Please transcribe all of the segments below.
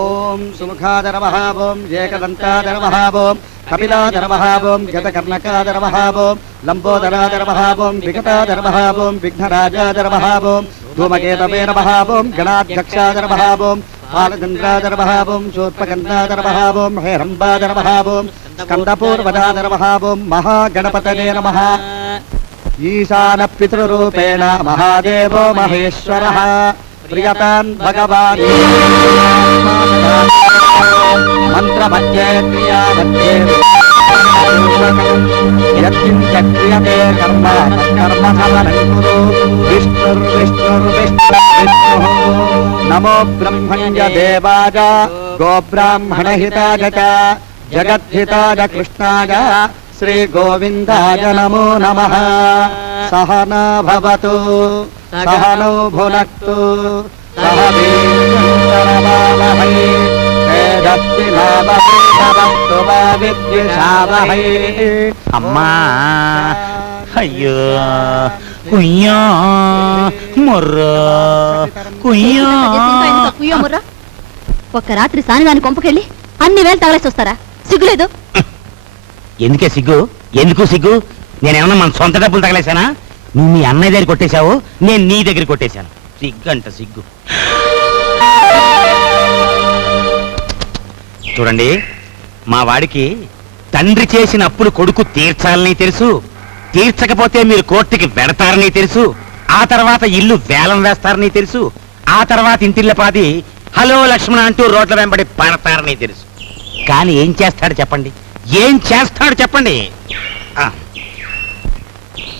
ఓం సుముఖాదరవః ఓం ఏకదంతాదరవః ఓం కపిలాదరవః ఓం గతకర్ణకాదరవః ఓం లంబోదరాదరవః ఓం వికటాదరవః ఓం విఘ్నరాజాదరవః ఓం ధూమకేతవే నమః ఓం గణాధ్యక్షాదరవః ఓం బాలచంద్రాదరవః ఓం శూర్పకర్ణాదరవః ఓం హేరంబాదరవః ఓం స్కందపూర్వదాదరవః ఓం మహాగణపతయే నమః. ఈశాన పితృరూపేణ మహాదేవో మహేశ్వరః ప్రియతాన్ భగవాన్ మంత్రమధ్యే క్రియామధ్యే యత్కించక్రియతే కర్మ కర్మ సమనం కురు విష్ణుర్విష్ణుర్విష్ణుర్విష్ణుః. నమో బ్రహ్మణ్య దేవాయ గోబ్రాహ్మణహితాయ చ జగద్ధితాయ కృష్ణాయ శ్రీ గోవిందాయ నమో నమః. సహనా భవతు సహనౌ భునక్తు సహ వీర్యంకరవావహై తేజస్వినావహై భవతు మా విద్విషావహై. అమ్మా అయ్యో కుయ్యా ముర్రా కుయ్యా. ఒక్క రాత్రి సానిదాని కొంపకెళ్ళి అన్ని వేలు తగలేసి వస్తారా? సిగ్గులేదు? ఎందుకే సిగ్గు? ఎందుకు సిగ్గు? నేనేమన్నా మన సొంత డబ్బులు తగలేశానా? నువ్వు మీ అన్నయ్య దగ్గర కొట్టేశావు, నేను నీ దగ్గర కొట్టేశాను. సిగ్గు అంట సిగ్గు. చూడండి, మా వాడికి తండ్రి చేసిన అప్పులు కొడుకు తీర్చాలని తెలుసు. తీర్చకపోతే మీరు కోర్టుకి వెడతారని తెలుసు. ఆ తర్వాత ఇల్లు వేలం వేస్తారని తెలుసు. ఆ తర్వాత ఇంటిల్లపాది హలో లక్ష్మణ అంటూ రోడ్ల వెంబడి పడతారని తెలుసు. కానీ ఏం చేస్తాడు చెప్పండి? ఏం చేస్తాడు చెప్పండి?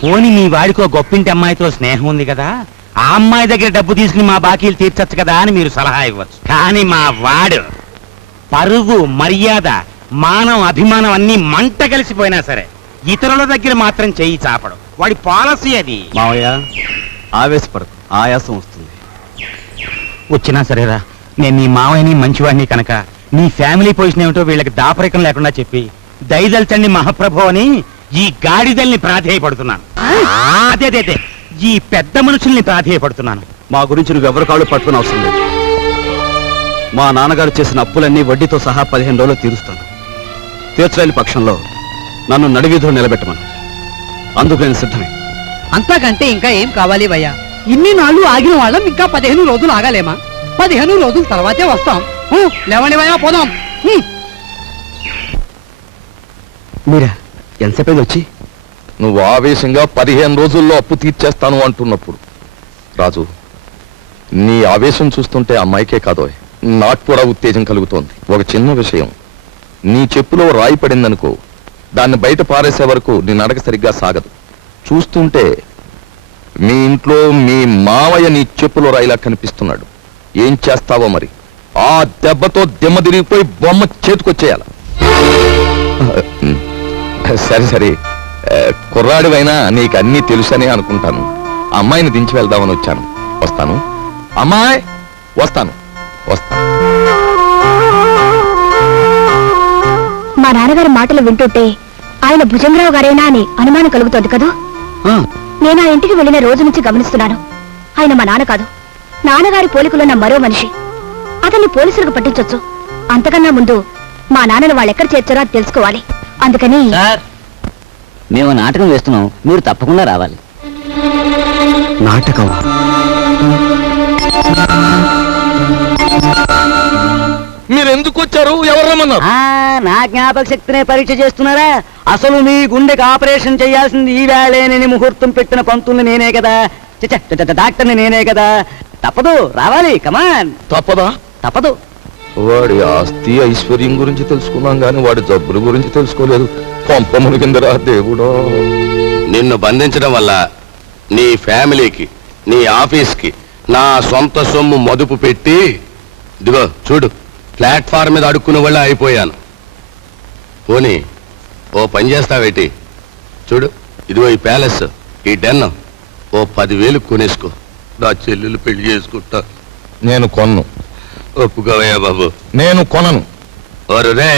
పోని మీ వాడికో గొప్పింటి అమ్మాయితో స్నేహం ఉంది కదా, ఆ అమ్మాయి దగ్గర డబ్బు తీసుకుని మా బాకీలు తీర్చచ్చు కదా అని మీరు సలహా ఇవ్వచ్చు. కానీ మా వాడు పరువు, మర్యాద, మానం, అభిమానం అన్ని మంట కలిసిపోయినా సరే ఇతరుల దగ్గర మాత్రం చెయ్యి చాపడం వాడి పాలసీ. అది మావయ్య ఆవేశపడకు, ఆయాసం వస్తుంది. వచ్చినా సరేరా, నేను నీ మావయ్యని మంచివాడిని కనుక నీ ఫ్యామిలీ పొజిషన్ ఏమిటో వీళ్ళకి దాపరికం లేకుండా చెప్పి దయదల్చండి మహాప్రభు అని ఈ గాడిదల్ని ప్రాధేయపడుతున్నాను. అదే ఈ పెద్ద మనుషుల్ని ప్రాధేయపడుతున్నాను. మా గురించి నువ్వు ఎవరి కాళ్ళు పట్టుకుని అవసరం లేదు. మా నాన్నగారు చేసిన అప్పులన్నీ వడ్డీతో సహా 15 రోజులు తీరుస్తాను. తీర్చలేని పక్షంలో నన్ను నడివీధిలో నిలబెట్టమను. అందుకు నేను సిద్ధమే. అంతకంటే ఇంకా ఏం కావాలి భయ్యా? ఇన్ని నాళ్ళు ఆగిన వాళ్ళం ఇంకా 15 రోజులు ఆగలేమా? 15 రోజుల తర్వాతే వస్తాం. లేవండి భయ్యా, పోదాం. మీరా ఎంతసేపు వచ్చి? నువ్వు ఆవేశంగా 15 రోజుల్లో అప్పు తీర్చేస్తాను అంటున్నప్పుడు రాజు, నీ ఆవేశం చూస్తుంటే అమ్మాయికే కాదో నాకు కూడా ఉత్తేజం కలుగుతోంది. ఒక చిన్న విషయం, నీ చెప్పులో రాయి పడిందనుకో, దాన్ని బయట పారేసే వరకు నీ నడక సరిగ్గా సాగదు. చూస్తుంటే మీ ఇంట్లో మీ మావయ్య నీ చెప్పులో రాయిలా కనిపిస్తున్నాడు. ఏం చేస్తావో మరి? ఆ దెబ్బతో దిమ్మ తిరిగిపోయి బొమ్మ చేతికొచ్చేయాల. సరే సరే, కుర్రాడివైనా నీకు అన్నీ తెలుసని అనుకుంటాను. అమ్మాయిని దించి వెళ్దామని వచ్చాను. వస్తాను అమ్మాయి, వస్తాను. మా నాన్నగారి మాటలు వింటుంటే ఆయన భుజంగరావు గారేనా అని అనుమానం కలుగుతోంది కదూ. నేను ఆ ఇంటికి వెళ్లిన రోజు నుంచి గమనిస్తున్నాను. ఆయన మా నాన్న కాదు, నాన్నగారి పోలికలున్న మరో మనిషి. అతన్ని పోలీసులకు పట్టించొచ్చు. అంతకన్నా ముందు మా నాన్నను వాళ్ళెక్కడ చేర్చారో అది తెలుసుకోవాలి. అందుకని మేము నాటకం వేస్తున్నాం, మీరు తప్పకుండా రావాలి. నాటకం? మీరెందుకు వచ్చారు? ఎవరు రమ్మన్నారు? నా జ్ఞాపక శక్తినే పరీక్ష చేస్తున్నారా? అసలు మీ గుండెకి ఆపరేషన్ చేయాల్సింది ఈ వేళేనని ముహూర్తం పెట్టిన పంతుల్ని నేనే కదా, డాక్టర్ని నేనే కదా. తప్పదు, రావాలి. కమాన్. తప్పదా? తప్పదు. వాడి ఆస్తి ఐశ్వర్యం గురించి తెలుసుకున్నాం గాని వాడి జబ్బుల గురించి తెలుసుకోలేదు. కొంప మునిగిందిరా దేవుడా. నిన్ను బంధించడం వల్ల నీ ఫ్యామిలీకి, నీ ఆఫీస్కి నా సొంత సొమ్ము మదుపు పెట్టి, ఇదిగో చూడు, ప్లాట్ఫామ్ మీద అడుక్కునే వాళ్ళ అయిపోయాను. పోనీ ఓ పని చేస్తావేటి? చూడు, ఇదిగో ఈ ప్యాలెస్, ఈ డెన్ ఓ 10,000 కొనేసుకో. నా చెల్లెలు పెళ్లి చేసుకుంటా. నేను కొన్ను. ఒప్పుకోవయ్యా బాబు. నేను కొనను. ఓరు రే,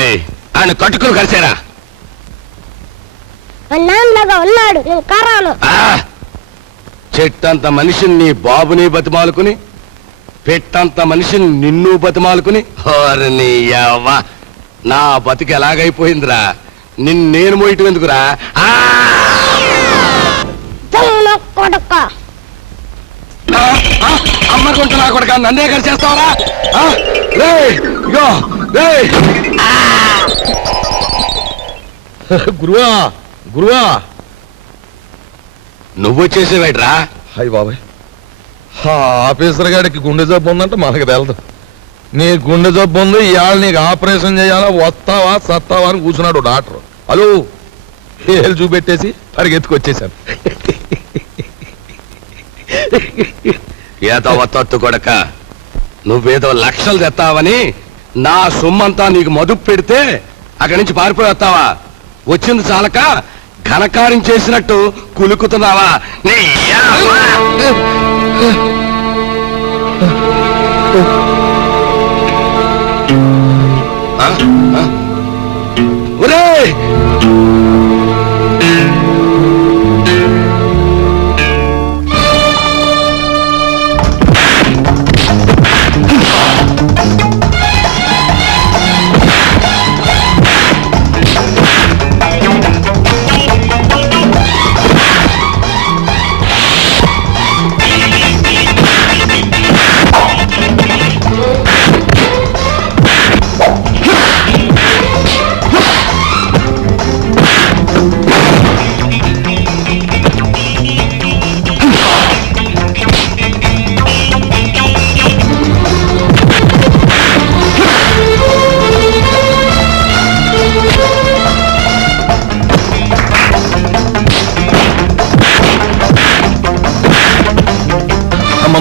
ఆయన కట్టుకుని కలిసారా? చెట్టంత మనిషిని నీ బాబుని బతిమాలుకుని పెట్టంత మనిషిని నిన్ను బతిమాలుకుని హోరని యవ్వ, నా బతికి ఎలాగైపోయిందిరా, నేను మోయటం ఎందుకురా? అమ్మకుంటా నా కొడుక, నన్నే కలిసేస్తావరా? గురువా గురువా, నువ్వు వచ్చేసేవేట్రా? హాయ్ బాబాయ్, ఆఫీసర్ గారికి గుండె జబ్బు ఉందంటే మనకు తెలదు. నీ గుండె జబ్బు ఉంది, ఇవాళ నీకు ఆపరేషన్ చేయాలా, వస్తావా సత్తావా అని కూర్చున్నాడు డాక్టర్. హలో ఏళ్ళు చూపెట్టేసి పరిగెత్తుకొచ్చేసాను. ఏదో వత్తొత్తు కొడక, నువ్వేదో లక్షలు తెస్తావని నా సొమ్మంతా నీకు మదుపు పెడితే అక్కడి నుంచి పారిపోయి వస్తావా? వచ్చింది చాలక ఘనకార్యం చేసినట్టు కులుకుతున్నావా? నీ యవ్వ! ఒరేయ్!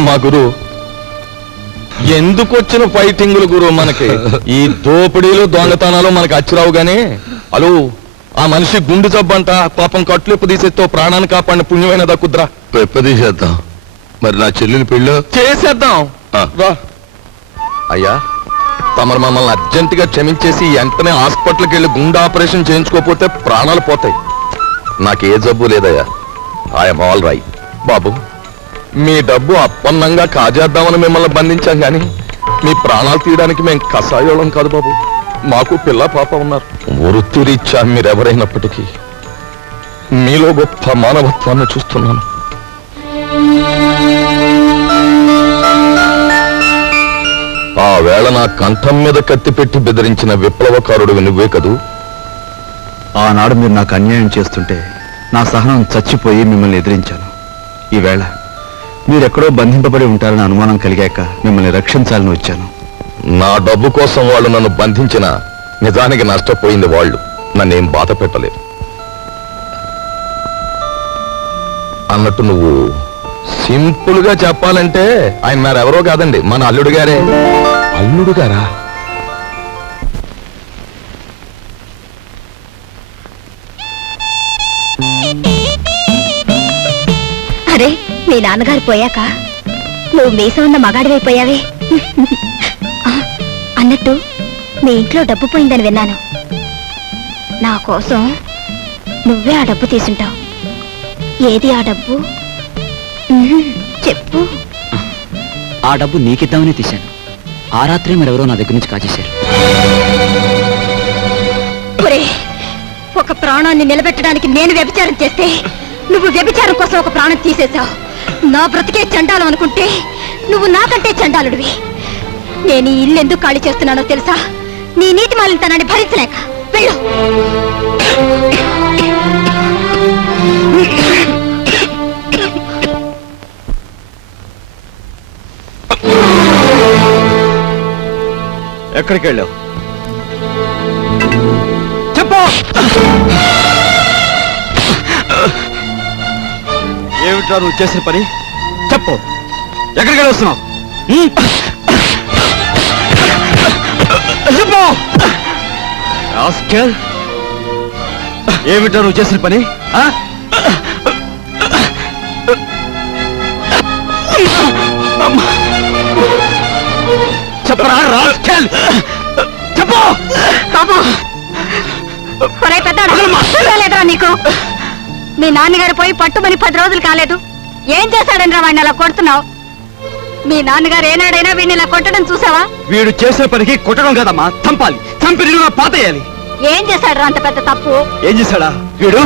మా గురు ఎందుకు వచ్చిన ఫైటింగులు గురు? మనకి ఈ దోపిడీలు దొంగతనాలు మనకి అచ్చిరావు గానీ, అలు ఆ మనిషి గుండె జబ్బంట, పాపం కట్లు తీసేతో ప్రాణాన్ని కాపాడిన పుణ్యమైన దక్కుద్రా. పెప్పదీసేద్దాం. మరి నా చెల్లెలి పెళ్ళి చేసేద్దాం రా. అయ్యా తమరు మమ్మల్ని అర్జెంటుగా క్షమించేసి వెంటనే హాస్పిటల్కి వెళ్ళి గుండె ఆపరేషన్ చేయించుకోకపోతే ప్రాణాలు పోతాయి. నాకే జబ్బు లేదయ్యా, ఐఎమ్ ఆల్ రైట్. బాబు మీ డబ్బు అప్పన్నంగా కాజేద్దామని మిమ్మల్ని బంధించాం గాని మీ ప్రాణాలు తీయడానికి మేము కషాయోళం కాదు బాబు. మాకు పిల్ల పాప ఉన్నారు. వృత్తిరీత్యా మీరెవరైనప్పటికీ మీలో గొప్ప మానవత్వాన్ని చూస్తున్నాను. ఆ వేళ నా కంఠం మీద కత్తి పెట్టి బెదిరించిన విప్లవకారుడు నువ్వే కదూ? ఆనాడు మీరు నాకు అన్యాయం చేస్తుంటే నా సహనం చచ్చిపోయి మిమ్మల్ని ఎదిరించాను. ఈవేళ మీరెక్కడో బంధింపబడి ఉంటారని అనుమానం కలిగాక మిమ్మల్ని రక్షించాలని వచ్చాను. నా డబ్బు కోసం వాళ్ళు నన్ను బంధించిన నిజానికి నష్టపోయింది వాళ్ళు, నన్నేం బాధ పెట్టలేదు. అన్నట్టు నువ్వు సింపుల్ గా చెప్పాలంటే ఆయన మరెవరో కాదండి, మన అల్లుడు గారే. అల్లుడు గారా? అరే మీ నాన్నగారు పోయాక నువ్వు మీసం ఉన్న మగాడివైపోయావే. అన్నట్టు మీ ఇంట్లో డబ్బు పోయిందని విన్నాను. నా కోసం నువ్వే ఆ డబ్బు తీసుంటావు. ఏది ఆ డబ్బు? చెప్పు. ఆ డబ్బు నీకిద్దామని తీశాను. ఆ రాత్రి మరెవరో నా దగ్గర నుంచి కాజేశారు. ఒక ప్రాణాన్ని నిలబెట్టడానికి నేను వ్యభిచారం చేస్తే నువ్వు వ్యభిచారం కోసం ఒక ప్రాణం తీసేశావు. నా బ్రతికే చండాలం అనుకుంటే నువ్వు నాకంటే చండాలుడివి. నేను ఈ ఇల్లు ఎందుకు ఖాళీ చేస్తున్నానో తెలుసా? నీ నీతి మాలినతనాన్ని భరించలేక. వెళ్ళు. ఎక్కడికి వెళ్ళావు? చెప్పు. ఏమిట్రా నువ్వు చేసిన పని? చెప్పు, ఎక్కడికి వెళ్ళి వస్తున్నావు? చెప్పు. ఏమిట్రా నువ్వు చేసిన పని? చెప్పరా రాస్కెల్, చెప్పు. పెద్దలేదురా నీకు? మీ నాన్నగారు పోయి పట్టుమని 10 రోజులు కాలేదు. ఏం చేశాడని రా వాడిని అలా కొడుతున్నావు? మీ నాన్నగారు ఏనాడైనా వీడిని ఇలా కొట్టడం చూసావా? వీడు చేసిన పనికి కొట్టడం కదమ్మా, చంపాలి. చంపి పాతేయాలి. ఏం చేశాడు అంత పెద్ద తప్పు? ఏం చేశాడా వీడు?